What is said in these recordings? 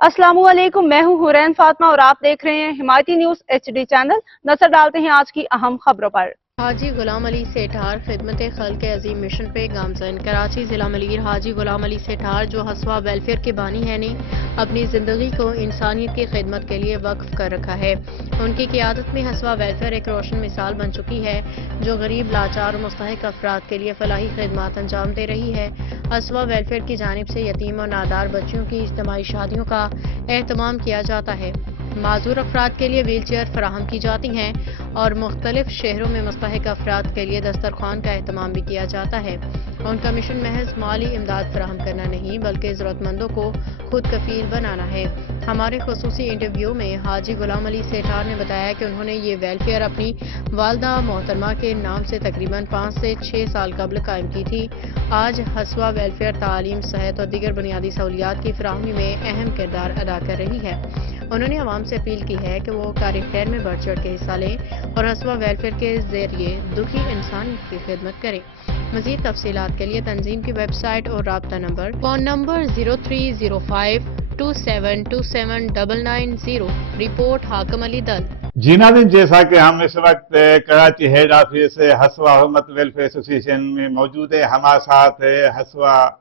अस्सलामुअलैकुम, मैं हूं हुरैन फातिमा और आप देख रहे हैं हिमायती न्यूज HD चैनल। नजर डालते हैं आज की अहम खबरों पर। हाजी गुलाम अली सेठार खिदमत खल्क अजीम मिशन पे गामजन। कराची जिला मलीर हाजी गुलाम अली सेठार जो हसवा वेलफेयर के बानी हैं ने अपनी ज़िंदगी को इंसानियत की खिदमत के लिए वक्फ कर रखा है। उनकी क़ियादत में हसवा वेलफेयर एक रोशन मिसाल बन चुकी है जो गरीब, लाचार और मुस्तहिक अफराद के लिए फलाही खिदमत अंजाम दे रही है। हसवा वेलफेयर की जानिब से यतीम और नादार बच्चियों की इज्तिमाई शादियों का एहतमाम किया जाता है। माजूर अफराद के लिए व्हील चेयर फराहम की जाती हैं और मुख्तलिफ शहरों में मुस्तहिक अफराद के लिए दस्तरखान का एहतमाम भी किया जाता है। उनका मिशन महज माली इमदाद फराहम करना नहीं बल्कि ज़रूरतमंदों को खुद कफील बनाना है। हमारे खुसूसी इंटरव्यू में हाजी गुलाम अली सेठार ने बताया कि उन्होंने ये वेलफेयर अपनी वालदा मोहतरमा के नाम से तकरीबन 5 से 6 साल कबल कायम की थी। आज हसवा वेलफेयर तालीम, सेहत और दीगर बुनियादी सहूलियात की फराहमी में अहम किरदार अदा कर रही है। उन्होंने आवाम से अपील की है कि वो कार खैर में बढ़ चढ़ के हिस्सा लें और हसवा वेलफेयर के जरिए दुखी इंसान की खिदमत करें। मज़ीद तफसीलात के लिए तंजीम की वेबसाइट और राब्ता number phone number 030527279990। Report Hakam Ali दल। जी नाज़रीन, जैसा कि हम इस वक्त कराची हेड ऑफिस हसवा हुर्मत वेलफेयर एसोसिएशन में मौजूद है, हमारे साथ हसवा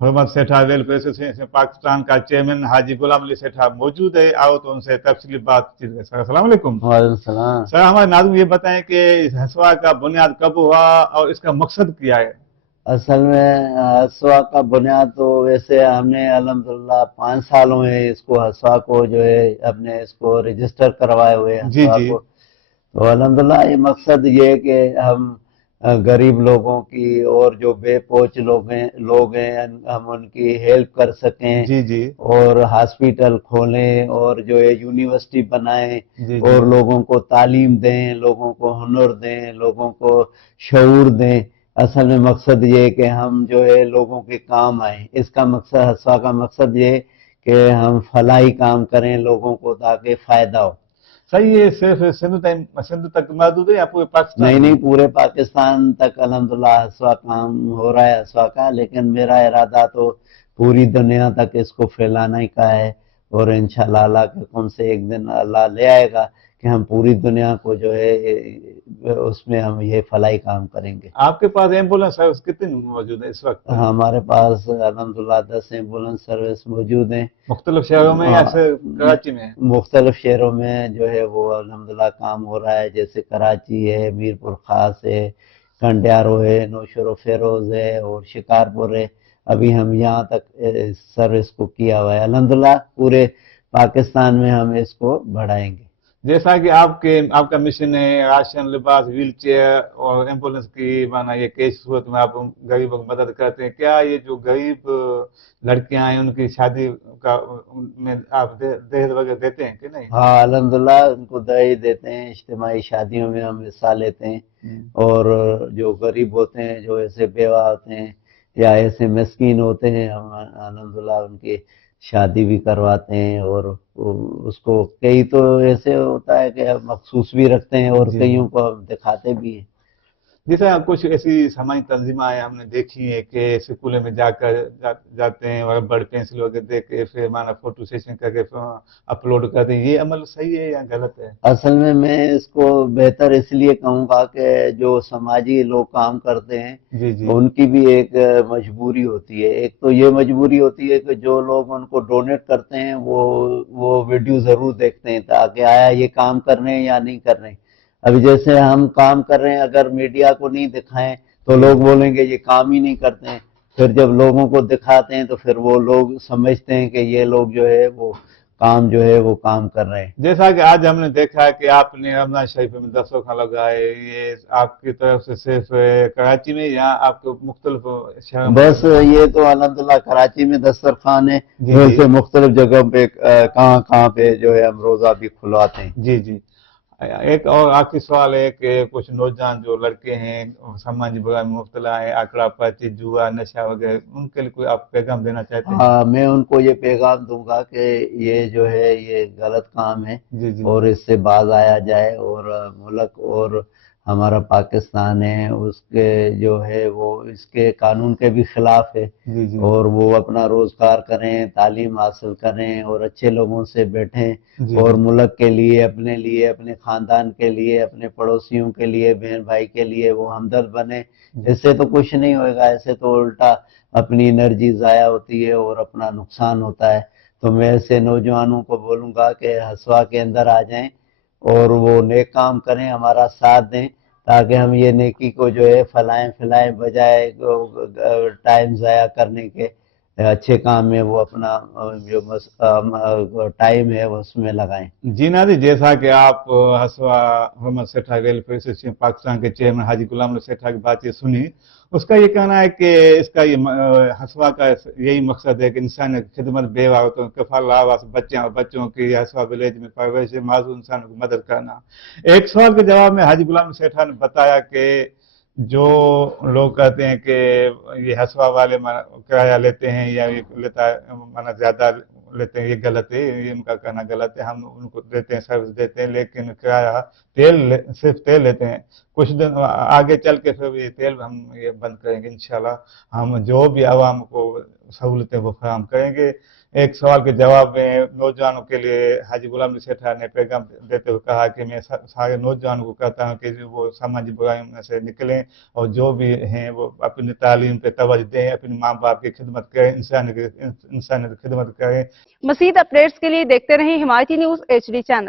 हुर्मत सेठार वेलफेयर एसोसिएशन पाकिस्तान का चेयरमैन हाजी गुलाम अली सेठार मौजूद है। आओ तो उनसे तफसीली बातचीत करें। सर अस्सलाम वालेकुम। वालेकुम सलाम। सर, हमारे नाज़रीन ये बताएं कि हसवा का बुनियाद कब हुआ और इसका मकसद क्या है? असल में हसवा का बुनियाद तो वैसे हमने अल्हम्दुलिल्लाह 5 सालों में इसको हसवा को जो है अपने इसको रजिस्टर करवाए हुए हैं जी हसवा जी। को। तो अल्हम्दुलिल्लाह ये मकसद ये है कि हम गरीब लोगों की और जो बेपहुंच लोग हैं हम उनकी हेल्प कर सकें जी जी। और हॉस्पिटल खोलें और जो है यूनिवर्सिटी बनाएं जी जी। और लोगों को तालीम दें, लोगों को हुनर दें, लोगों को शऊर दें। असल में मकसद ये है कि हम जो है लोगों के काम आए। इसका मकसद, हसवा का मकसद ये है कि हम फलाही काम करें लोगों को ताकि फायदा हो। सर, ये सिर्फ सिंध तक महदूद है या पूरे पाकिस्तान नहीं में? नहीं, पूरे पाकिस्तान तक अल्हम्दुलिल्लाह हसवा काम हो रहा है हसवा का, लेकिन मेरा इरादा तो पूरी दुनिया तक इसको फैलाना ही का है और इंशाअल्लाह अल्लाह के हुक्म से एक दिन अल्लाह ले आएगा कि हम पूरी दुनिया को जो है उसमें हम ये फलाई काम करेंगे। आपके पास एम्बुलेंस सर्विस कितनी मौजूद है इस वक्त? हमारे पास अल्हम्दुलिल्लाह 10 एम्बुलेंस सर्विस मौजूद हैं मुख्तलिफ शहरों में या सिर्फ कराची में? मुख्तलिफ शहरों में जो है वो अल्हम्दुलिल्लाह काम हो रहा है, जैसे कराची है, मीरपुर खास है, कंडियारो है, नौशेरो फेरोज है और शिकारपुर है। अभी हम यहाँ तक सर्विस को किया हुआ है। अल्हम्दुलिल्लाह पूरे पाकिस्तान में हम इसको बढ़ाएंगे। जैसा कि आपका मिशन है राशन, लिबास, व्हील चेयर और एम्बुलेंस की माना ये केस सूरत में आप गरीबों की मदद करते हैं। क्या ये जो गरीब लड़कियां हैं उनकी शादी का में आप दहेज वगैरह देते हैं कि नहीं? हाँ अल्हम्दुलिल्लाह उनको दहेज देते हैं, इज्तिमाई शादियों में हम हिस्सा लेते हैं और जो गरीब होते हैं, जो ऐसे बेवा होते हैं या ऐसे मिस्कीन होते हैं, हम अल्हम्दुलिल्लाह उनकी शादी भी करवाते हैं और उसको कई तो ऐसे होता है कि हम मखसूस भी रखते हैं और जी। कईयों को हम दिखाते भी हैं। जैसे कुछ ऐसी सामाजिक तंजीमें हमने देखी है कि स्कूलों में जाते हैं और बड़ पेंसिल वगैरह दे के फिर माना फोटो सेशन करके अपलोड करते हैं। ये अमल सही है या गलत है? असल में मैं इसको बेहतर इसलिए कहूँगा कि जो समाजी लोग काम करते हैं जी जी। उनकी भी एक मजबूरी होती है। एक तो ये मजबूरी होती है कि जो लोग उनको डोनेट करते हैं वो वीडियो जरूर देखते हैं ताकि आया ये काम कर रहे हैं या नहीं कर रहे हैं। अभी जैसे हम काम कर रहे हैं, अगर मीडिया को नहीं दिखाएं तो लोग बोलेंगे ये काम ही नहीं करते हैं। फिर जब लोगों को दिखाते हैं तो फिर वो लोग समझते हैं कि ये लोग जो है वो काम जो है वो काम कर रहे हैं। जैसा कि आज हमने देखा है कि आपने रमजान शरीफ में दस्तरखान लगाए, ये आपकी तरफ से सिर्फ कराची में या आपके मुख्तलिफ शहरों में? बस ये तो अल्हम्दुलिल्लाह कराची में दस्तरखान है, जी वैसे जी। मुख्तलिफ जगहों पे कहाँ कहाँ पे जो है हम रोजा भी खुलवाते हैं। जी जी। एक और आखिरी सवाल है कि कुछ नौजवान जो लड़के हैं सामाजिक बुराई में मुब्तला है, आंकड़ा पाची, जुआ, नशा वगैरह, उनके लिए कोई आप पैगाम देना चाहते हैं? हाँ, मैं उनको ये पैगाम दूंगा कि ये जो है ये गलत काम है जी जी। और इससे बाज आया जाए और मुल्क और ہمارا پاکستان ہے اس کے جو ہے وہ اس کے قانون کے بھی خلاف ہے، جی جی اور وہ اپنا روزگار کریں، تعلیم حاصل کریں اور اچھے لوگوں سے بیٹھیں، جی اور ملک کے لیے، اپنے خاندان کے لیے، اپنے پڑوسیوں کے لیے، بہن بھائی کے لیے وہ ہمدرد بنے۔ اس سے تو کچھ نہیں ہوئے گا، ایسے تو الٹا اپنی انرجی ضائع ہوتی ہے اور اپنا نقصان ہوتا ہے۔ تو میں ایسے نوجوانوں کو بولوں گا کہ ہسوا کے اندر آ جائیں اور وہ نیک کام کریں، ہمارا ساتھ دیں، تاکہ ہم یہ نیکی کو جو ہے پھیلائیں بجائے ٹائم ضائع کرنے کے، اچھے کام میں وہ اپنا جو ٹائم ہے وہ اس میں لگائیں۔ جی ناظرین، جیسا کہ آپ ہسوا حرمت سیٹھا ویلفیئر ایسوسی ایشن پاکستان کے چیئرمین حاجی غلام نبی سیٹھا کی بات چیت سنی، اس کا یہ کہنا ہے کہ اس کا یہ ہسوا کا یہی مقصد ہے کہ انسانی خدمت، بیوہ عورتوں کفالہ آواز بچوں کی ہسوا ولیج میں پرورش، معذور انسانوں کی مدد کرنا۔ ایک سوال کے جواب میں حاجی غلام نبی سیٹھا نے بتایا کہ جو لوگ کہتے ہیں کہ یہ ہسوا والے کرایہ لیتے ہیں یا یہ لیتا ہے زیادہ لیتے ہیں، یہ غلط ہے، یہ ان کا کہنا غلط ہے۔ ہم ان کو دیتے ہیں، سروس دیتے ہیں، لیکن کرایہ صرف تیل لیتے ہیں۔ کچھ دن آگے چل کے پھر یہ تیل ہم یہ بند کریں گے انشاءاللہ۔ ہم جو بھی عوام کو سہولتیں وہ فراہم کریں گے۔ ایک سوال کے جواب میں نوجوانوں کے لیے حاجی غلام نبی سیٹھا نے پیغام دیتے ہوئے کہا کہ میں سارے نوجوانوں کو کہتا ہوں کہ وہ سماجی برائیوں میں سے نکلیں اور جو بھی ہیں وہ اپنی تعلیم پہ توجہ دیں، اپنے ماں باپ کی خدمت کریں، انسانیت کی خدمت کریں۔ مزید اپڈیٹس کے لیے دیکھتے رہیں حمایتی نیوز HD چینل۔